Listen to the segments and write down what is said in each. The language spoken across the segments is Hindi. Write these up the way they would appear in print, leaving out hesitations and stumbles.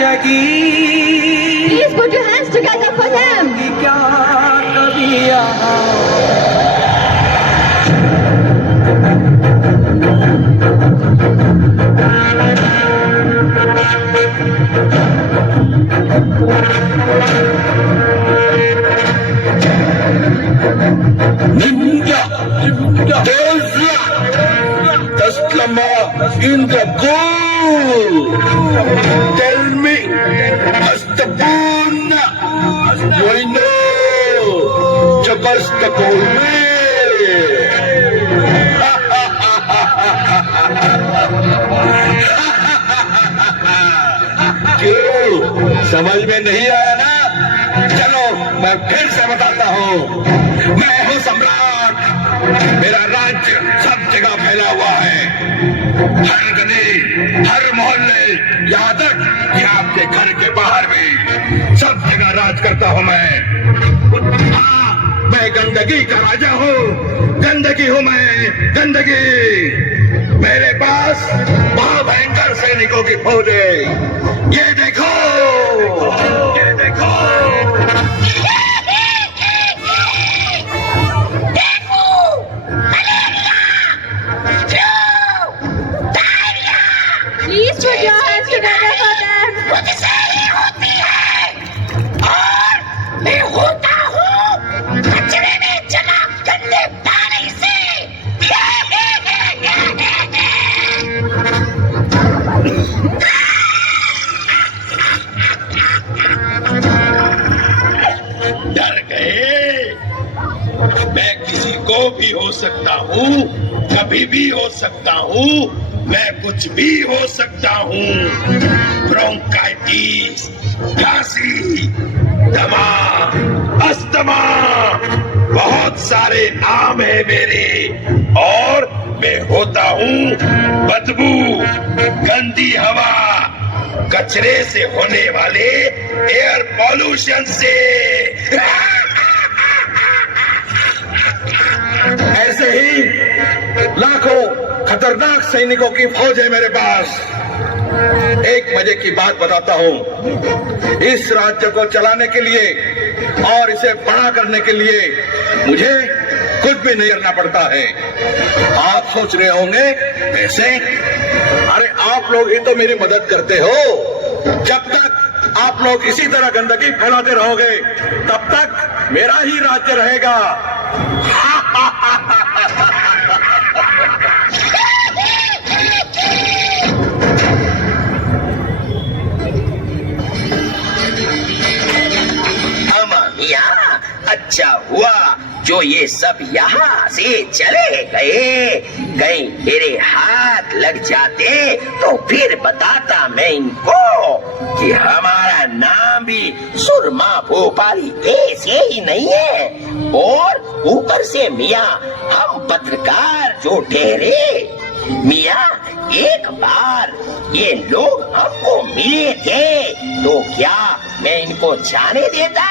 जगी Please put your hands together for them. क्या कभी यहाँ Ninja, Tesla, Taslama in the goal. Tell me, Astapuna, I know, क्यों समझ में नहीं आया ना? चलो मैं फिर से बताता हूँ। मैं हूँ सम्राट, मेरा राज्य सब जगह फैला हुआ है, हर गली, हर मोहल्ले, यहाँ तक कि आपके घर के बाहर भी सब जगह राज करता हूँ मैं। हाँ, मैं गंदगी का राजा हूँ, गंदगी हूँ मैं, गंदगी। मेरे पास महाभयंकर सैनिकों की फौज है। ये देखो, ये देखो। Please put your hands together for them. मुझसे ही होती है और मैं होता हूँ कचरे में जमा गंदे पानी से। डर गए? मैं किसी को भी हो सकता हूँ, कभी भी हो सकता हूँ, मैं कुछ भी हो सकता हूँ। ब्रोंकाइटिस, खांसी, दमा, अस्थमा, बहुत सारे नाम है मेरे। और मैं होता हूँ बदबू, गंदी हवा, कचरे से होने वाले एयर पॉल्यूशन से। ऐसे ही लाखों खतरनाक सैनिकों की फौज है मेरे पास। एक मजे की बात बताता हूँ, इस राज्य को चलाने के लिए और इसे बड़ा करने के लिए मुझे कुछ भी नहीं करना पड़ता है। आप सोच रहे होंगे कैसे? अरे आप लोग ही तो मेरी मदद करते हो। जब तक आप लोग इसी तरह गंदगी फैलाते रहोगे तब तक मेरा ही राज्य रहेगा। अच्छा हुआ जो ये सब यहाँ से चले गए, कहीं मेरे हाथ लग जाते तो फिर बताता मैं इनको कि हमारा नाम भी सुरमा भोपाली ऐसे ही नहीं है। और ऊपर से मियाँ हम पत्रकार जो ठहरे, मियाँ एक बार ये लोग हमको मिले थे तो क्या मैं इनको जाने देता?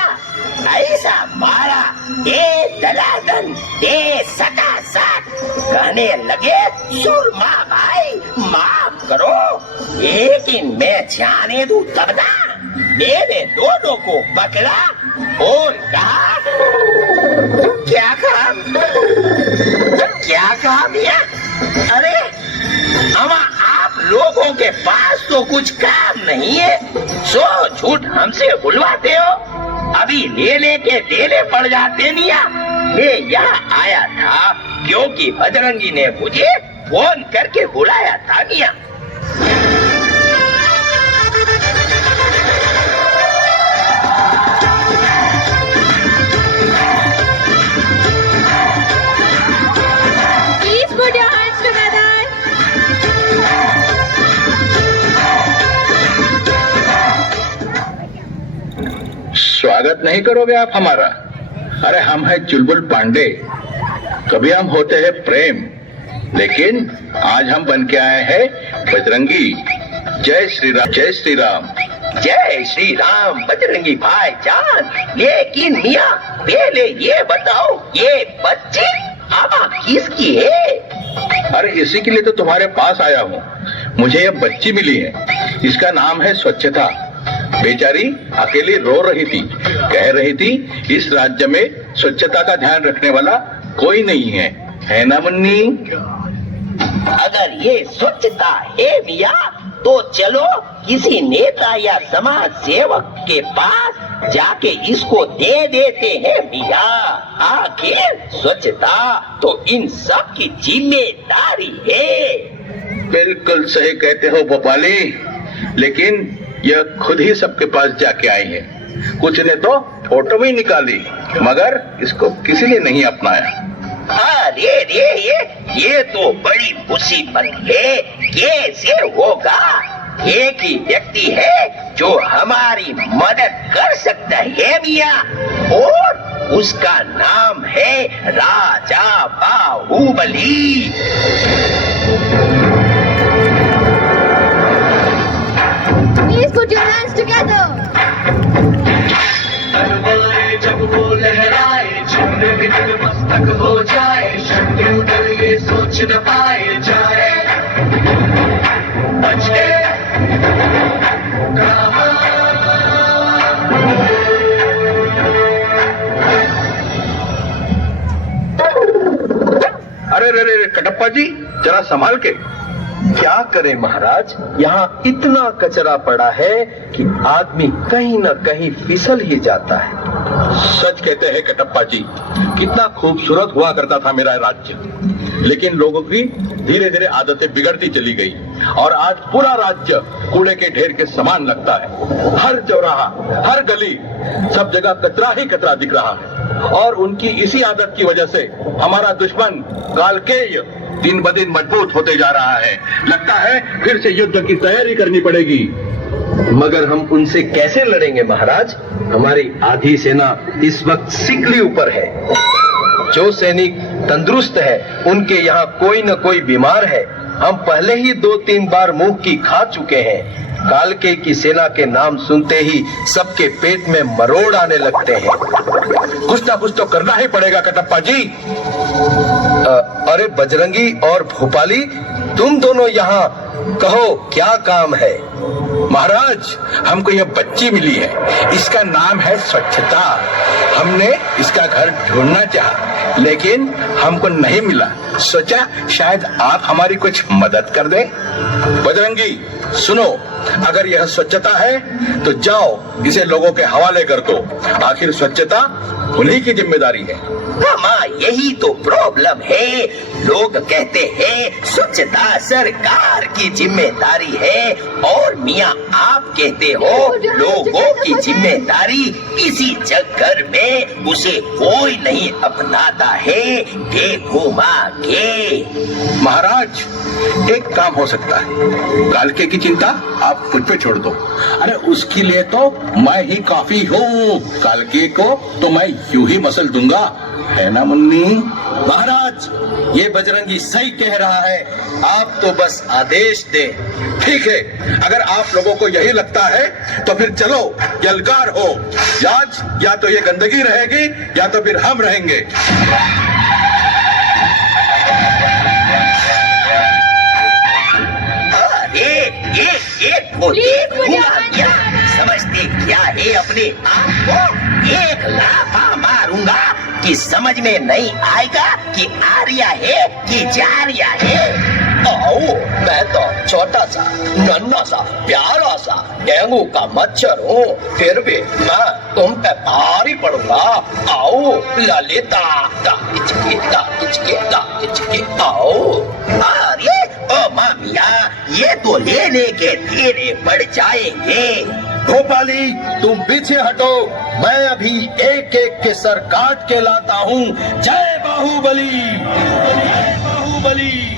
ऐसा मारा दे दलादन दे सकासक, कहने लगे सुरमा भाई माफ करो, लेकिन मैं जाने दूं तब ना। मैंने दोनों को पकड़ा और कहा, क्या कहा? क्या कहा मियाँ? अरे अमा आप लोगों के पास तो कुछ काम नहीं है, सो झूठ हमसे बुलवाते हो। अभी लेने के देने पड़ जाते मियाँ। मैं यहाँ आया था क्योंकि बजरंगी ने मुझे फोन करके बुलाया था मियाँ। Please put your hands together. स्वागत नहीं करोगे आप हमारा? अरे हम हैं चुलबुल पांडे, कभी हम होते हैं प्रेम, लेकिन आज हम बन के आए हैं बजरंगी। जय श्री राम, जय श्री राम, जय श्री राम बजरंगी भाईजान। लेकिन मियाँ पहले ये बताओ, ये बच्ची आमा किसकी है? अरे इसी के लिए तो तुम्हारे पास आया हूँ। मुझे ये बच्ची मिली है, इसका नाम है स्वच्छता। बेचारी अकेली रो रही थी, कह रही थी इस राज्य में स्वच्छता का ध्यान रखने वाला कोई नहीं है ना मुन्नी? अगर ये स्वच्छता है मिया, तो चलो किसी नेता या समाज सेवक के पास जाके इसको दे देते हैं मिया। आखिर स्वच्छता तो इन सब की जिम्मेदारी है। बिल्कुल सही कहते हो भोपाली, लेकिन यह खुद ही सबके पास जाके आई है। कुछ ने तो फोटो भी निकाली, मगर इसको किसी ने नहीं अपनाया। अरे ये तो बड़ी मुसीबत है। कैसे होगा? एक ही व्यक्ति है जो हमारी मदद कर सकता है मिया, और उसका नाम है राजा Baahubali. Please put your hands together. तलवारें जब वो लहराए, छूने भी दिल मस्तक हो जाए, शत्रु दल ये सोच न पाए जाए। बचे कहाँ? अरे रे रे कटप्पा जी, जरा संभाल के। क्या करें महाराज, यहाँ इतना कचरा पड़ा है कि आदमी कहीं न कहीं फिसल ही जाता है। सच कहते हैं कटप्पा जी, कितना खूबसूरत हुआ करता था मेरा राज्य, लेकिन लोगों की धीरे धीरे आदतें बिगड़ती चली गई और आज पूरा राज्य कूड़े के ढेर के समान लगता है। हर चौराहा, हर गली, सब जगह कचरा ही कचरा दिख रहा है, और उनकी इसी आदत की वजह से हमारा दुश्मन कालकेय दिन ब दिन मजबूत होते जा रहा है। लगता है फिर से युद्ध की तैयारी करनी पड़ेगी। मगर हम उनसे कैसे लड़ेंगे महाराज? हमारी आधी सेना इस वक्त सिकली ऊपर है। जो सैनिक तंदुरुस्त है, उनके यहाँ कोई न कोई बीमार है। हम पहले ही 2-3 बार मुंह की खा चुके हैं। कालके की सेना के नाम सुनते ही सबके पेट में मरोड़ आने लगते हैं। कुछ ना कुछ तो करना ही पड़ेगा कटप्पा जी। अरे बजरंगी और भोपाली, तुम दोनों यहाँ, कहो क्या काम है? महाराज, हमको यह बच्ची मिली है, इसका नाम है स्वच्छता। हमने इसका घर ढूंढना चाहा, लेकिन हमको नहीं मिला। सोचा शायद आप हमारी कुछ मदद कर दें। बजरंगी सुनो, अगर यह स्वच्छता है तो जाओ इसे लोगों के हवाले कर दो। आखिर स्वच्छता उन्हीं की जिम्मेदारी है। मामा, यही तो प्रॉब्लम है। लोग कहते हैं स्वच्छता सरकार की जिम्मेदारी है, और मियाँ आप कहते हो लोगों की जिम्मेदारी। इसी चक्कर में उसे कोई नहीं अपनाता है। देखो माँ के महाराज, एक काम हो सकता है, कालके की चिंता आप मुझ पे छोड़ दो। अरे उसके लिए तो मैं ही काफी हूँ। कालके को तो मैं यूं ही मसल दूंगा, है ना मुन्नी? महाराज, ये बजरंगी सही कह रहा है, आप तो बस आदेश दें। ठीक है, अगर आप लोगों को यही लगता है तो फिर चलो यलगार हो। आज या तो ये गंदगी रहेगी या तो फिर हम रहेंगे। समझते क्या है अपने आप को? एक लाफा मारूंगा कि समझ में नहीं आएगा कि आर्या है कि जारिया है। आओ, मैं तो छोटा सा, नन्हा सा, प्यारा सा डेंगू का मच्छर हूँ, फिर भी मैं तुम पे भारी पड़ूंगा। आओ ललिता, आओ। अरे ओ मामिया, ये तो लेने के धीरे पड़ जाएंगे। भोपाली, तुम पीछे हटो, मैं अभी एक एक के सर काट के लाता हूँ। जय बाहुबली, जय बाहुबली।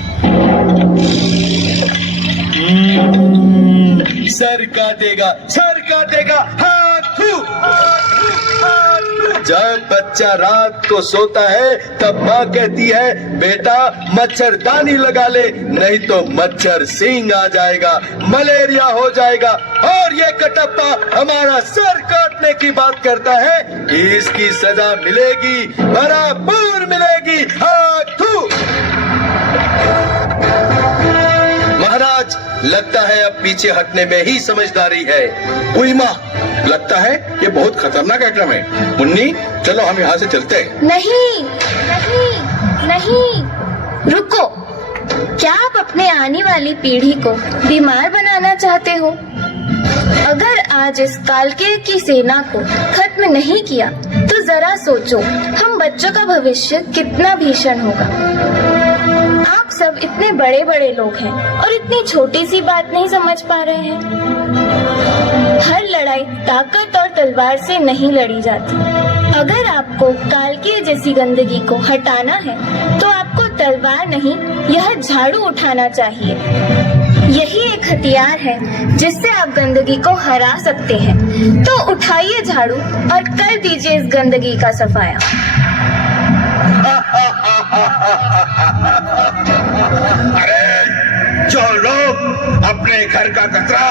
सर काटेगा, हाथू। जब बच्चा रात को सोता है तब माँ कहती है बेटा मच्छरदानी लगा ले, नहीं तो मच्छर सिंह आ जाएगा, मलेरिया हो जाएगा। और ये कटप्पा हमारा सर काटने की बात करता है, इसकी सजा मिलेगी, बराबर मिलेगी। हाथू। महाराज, लगता है अब पीछे हटने में ही समझदारी है। उई माँ, लगता है ये बहुत खतरनाक आइटम है। मुन्नी चलो हम यहाँ से चलते हैं। नहीं नहीं नहीं, रुको। क्या आप अपने आने वाली पीढ़ी को बीमार बनाना चाहते हो? अगर आज इस कालके की सेना को खत्म नहीं किया तो जरा सोचो हम बच्चों का भविष्य कितना भीषण होगा। आप सब इतने बड़े बड़े लोग हैं और इतनी छोटी सी बात नहीं समझ पा रहे हैं। हर लड़ाई ताकत और तलवार से नहीं लड़ी जाती। अगर आपको कालके जैसी गंदगी को हटाना है तो आपको तलवार नहीं, यह झाड़ू उठाना चाहिए। यही एक हथियार है जिससे आप गंदगी को हरा सकते हैं। तो उठाइए झाड़ू और कर दीजिए इस गंदगी का सफाया। अरे जो लोग अपने घर का कचरा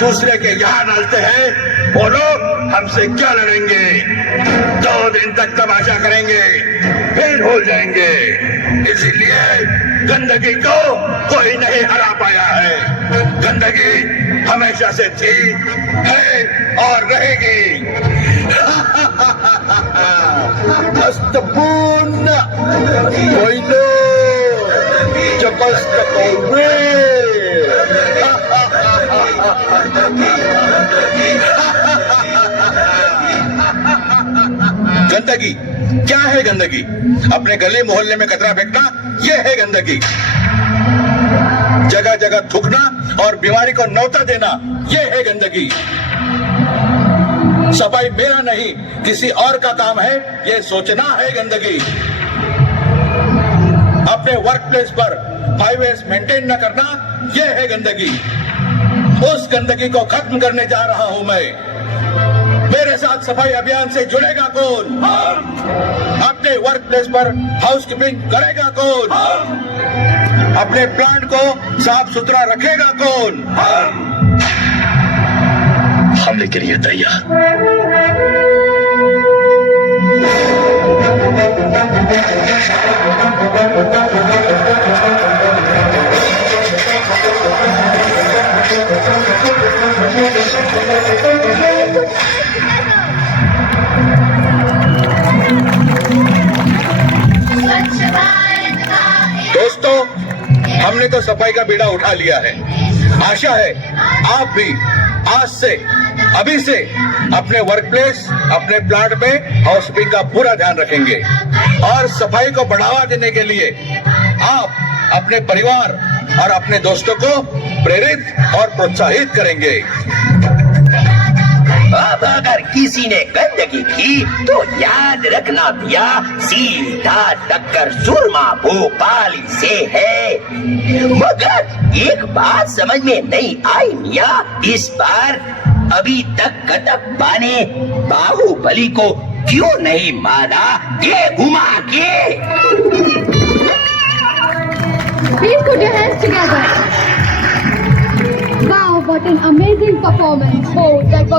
दूसरे के यहाँ डालते हैं वो लोग हमसे क्या लड़ेंगे? 2 दिन तक तमाशा करेंगे फिर भूल जाएंगे। इसीलिए गंदगी को कोई नहीं हरा पाया है। गंदगी हमेशा से थी, है और रहेगी। हस्तपूर्ण कोयलो चपस्तकोवे। गंदगी क्या है? गंदगी अपने गली मोहल्ले में कचरा फेंकना, ये है गंदगी। जगह जगह थूकना और बीमारी को न्योता देना, ये है गंदगी। सफाई मेरा नहीं किसी और का काम है, ये सोचना है गंदगी। अपने वर्क प्लेस पर 5S मेंटेन न करना, ये है गंदगी। उस गंदगी को खत्म करने जा रहा हूं मैं। मेरे साथ सफाई अभियान से जुड़ेगा कौन? अपने वर्क प्लेस पर हाउसकीपिंग करेगा कौन? अपने प्लांट को साफ सुथरा रखेगा कौन? हमले के लिए तैयार। दोस्तों, हमने तो सफाई का बीड़ा उठा लिया है। आशा है आप भी आज से, अभी से अपने वर्क प्लेस, अपने प्लांट में हाउसकीपिंग का पूरा ध्यान रखेंगे और सफाई को बढ़ावा देने के लिए आप अपने परिवार और अपने दोस्तों को प्रेरित और प्रोत्साहित करेंगे। अब अगर किसी ने गंदगी की तो याद रखना भैया, सीधा टक्कर सुरमा भोपाली से है। मगर एक बात समझ में नहीं आई मियाँ, इस बार अभी तक कटप्पा ने बाहुबली को क्यों नहीं मारा ये घुमा के? Please put your hands together. Wow, what an amazing performance. Oh, that was